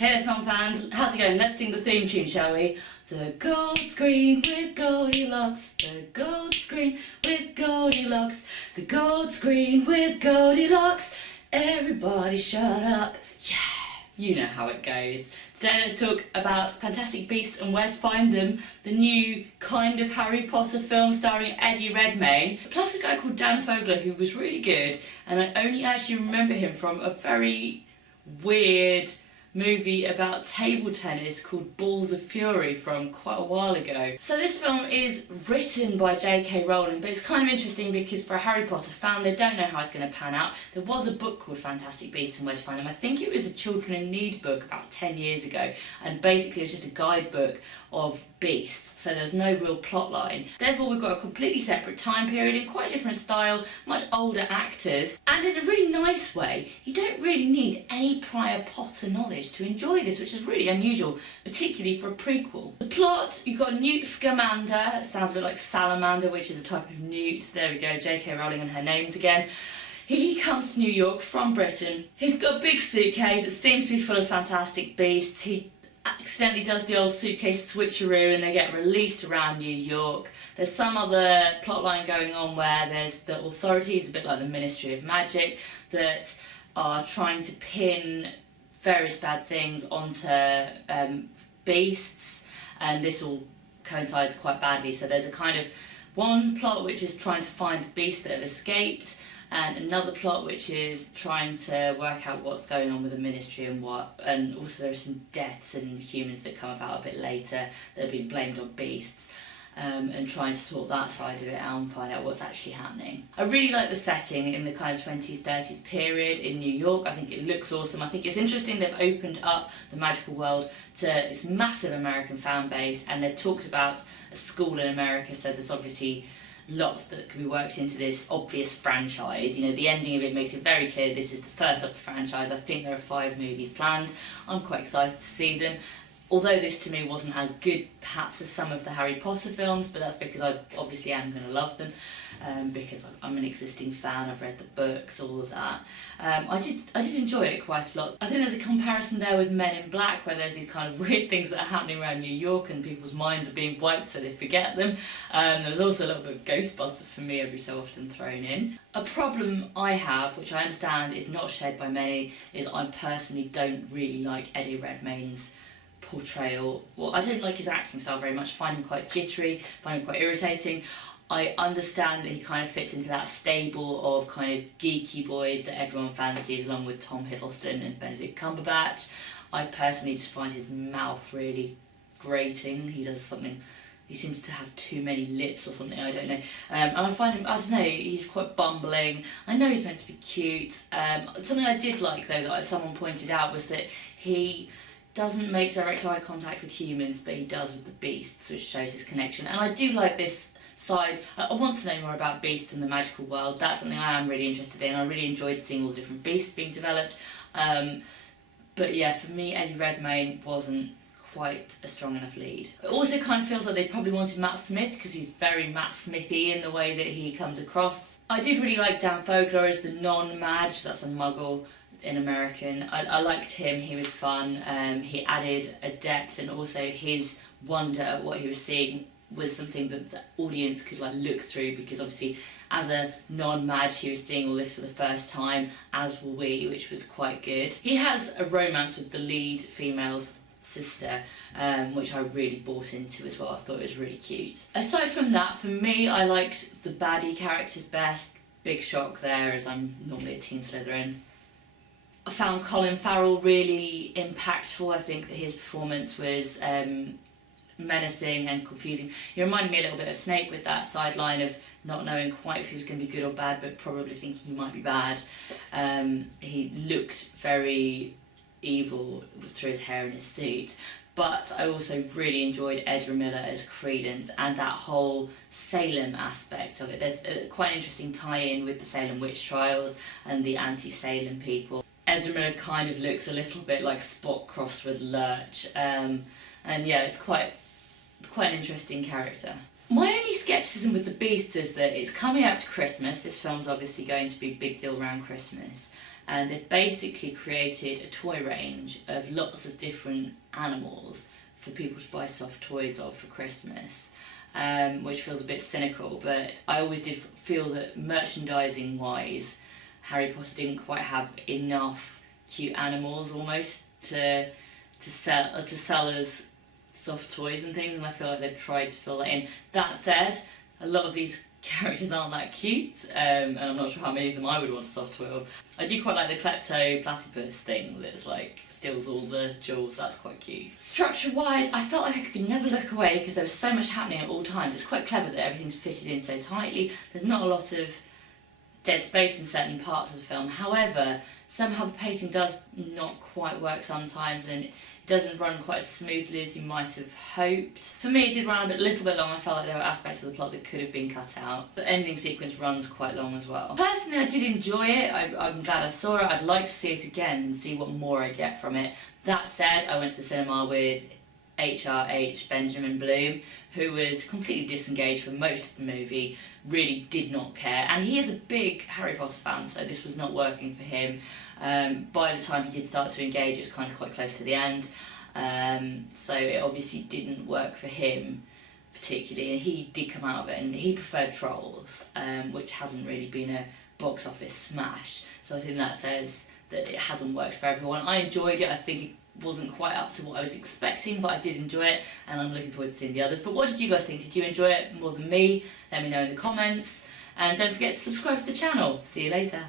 Hey there film fans, how's it going? Let's sing the theme tune, shall we? The gold screen with Goldilocks, the gold screen with Goldilocks, the gold screen with Goldilocks. Everybody shut up, yeah, you know how it goes. Today let's talk about Fantastic Beasts and Where to Find Them, the new kind of Harry Potter film starring Eddie Redmayne, plus a guy called Dan Fogler who was really good, and I only actually remember him from a very weird movie about table tennis called Balls of Fury from quite a while ago. So this film is written by J.K. Rowling, but it's kind of interesting because for a Harry Potter fan they don't know how it's going to pan out. There was a book called Fantastic Beasts and Where to Find Them. I think it was a Children in Need book about 10 years ago, and basically it was just a guidebook of beasts, so there's no real plot line. Therefore we've got a completely separate time period in quite a different style, much older actors, and in a really nice way. You don't really need any prior Potter knowledge to enjoy this, which is really unusual, particularly for a prequel. The plot, you've got Newt Scamander, sounds a bit like salamander, which is a type of newt. There we go, J.K. Rowling and her names again. He comes to New York from Britain. He's got a big suitcase that seems to be full of fantastic beasts. He accidentally does the old suitcase switcheroo and they get released around New York. There's some other plotline going on where there's the authorities, a bit like the Ministry of Magic, that are trying to pin various bad things onto beasts, and this all coincides quite badly. So there's a kind of one plot which is trying to find the beasts that have escaped, and another plot which is trying to work out what's going on with the ministry and what, and also there are some deaths and humans that come about a bit later that have been blamed on beasts, and trying to sort that side of it out and find out what's actually happening. I really like the setting in the kind of 20s, 30s period in New York. I think it looks awesome. I think it's interesting they've opened up the magical world to its massive American fan base, and they've talked about a school in America, so there's obviously lots that can be worked into this obvious franchise. You know, the ending of it makes it very clear this is the first of the franchise. I think there are 5 movies planned. I'm quite excited to see them. Although this to me wasn't as good perhaps as some of the Harry Potter films, but that's because I obviously am going to love them, because I'm an existing fan, I've read the books, all of that. I did enjoy it quite a lot. I think there's a comparison there with Men in Black, where there's these kind of weird things that are happening around New York and people's minds are being wiped so they forget them. There's also a little bit of Ghostbusters for me every so often thrown in. A problem I have, which I understand is not shared by many, is I personally don't really like Eddie Redmayne's portrayal. Well, I don't like his acting style very much. I find him quite jittery, find him quite irritating. I understand that he kind of fits into that stable of kind of geeky boys that everyone fancies, along with Tom Hiddleston and Benedict Cumberbatch. I personally just find his mouth really grating. He does something, he seems to have too many lips or something, I don't know. And I find him, I don't know, he's quite bumbling. I know he's meant to be cute. Something I did like though that someone pointed out was that he doesn't make direct eye contact with humans, but he does with the beasts, which shows his connection. And I do like this side. I want to know more about beasts in the magical world. That's something I am really interested in. I really enjoyed seeing all the different beasts being developed. But yeah, for me, Eddie Redmayne wasn't quite a strong enough lead. It also kind of feels like they probably wanted Matt Smith, because he's very Matt Smithy in the way that he comes across. I did really like Dan Fogler as the non-Madge, that's a muggle in American. I liked him, he was fun. He added a depth, and also his wonder at what he was seeing was something that the audience could like look through, because obviously as a non-Madge he was seeing all this for the first time, as were we, which was quite good. He has a romance with the lead female's sister, which I really bought into as well. I thought it was really cute. Aside from that, for me, I liked the baddie characters best. Big shock there, as I'm normally a Team Slytherin. I found Colin Farrell really impactful. I think that his performance was menacing and confusing. He reminded me a little bit of Snape with that sideline of not knowing quite if he was going to be good or bad, but probably thinking he might be bad. He looked very evil through his hair and his suit. But I also really enjoyed Ezra Miller as Credence and that whole Salem aspect of it. There's quite an interesting tie-in with the Salem witch trials and the anti-Salem people. Ezra Miller kind of looks a little bit like Spock crossed with Lurch, and yeah, it's quite an interesting character. My only scepticism with the Beasts is that it's coming up to Christmas. This film's obviously going to be a big deal around Christmas, and they've basically created a toy range of lots of different animals for people to buy soft toys of for Christmas, which feels a bit cynical, but I always did feel that merchandising wise, Harry Potter didn't quite have enough cute animals almost to sell as soft toys and things, and I feel like they've tried to fill that in. That said, a lot of these characters aren't that cute, and I'm not sure how many of them I would want a soft toy of. I do quite like the klepto platypus thing that's like steals all the jewels. That's quite cute. Structure wise, I felt like I could never look away because there was so much happening at all times. It's quite clever that everything's fitted in so tightly. There's not a lot of dead space in certain parts of the film. However, somehow the pacing does not quite work sometimes, and it doesn't run quite as smoothly as you might have hoped. For me, it did run a little bit long. I felt like there were aspects of the plot that could have been cut out. The ending sequence runs quite long as well. Personally, I did enjoy it. I'm glad I saw it. I'd like to see it again and see what more I get from it. That said, I went to the cinema with HRH Benjamin Bloom, who was completely disengaged for most of the movie, really did not care, and he is a big Harry Potter fan, so this was not working for him. By the time he did start to engage, it was kind of quite close to the end, so it obviously didn't work for him particularly, and he did come out of it and he preferred Trolls, which hasn't really been a box office smash, so I think that says that it hasn't worked for everyone. I enjoyed it. I think it wasn't quite up to what I was expecting, but I did enjoy it, and I'm looking forward to seeing the others. But what did you guys think? Did you enjoy it more than me? Let me know in the comments, and don't forget to subscribe to the channel. See you later.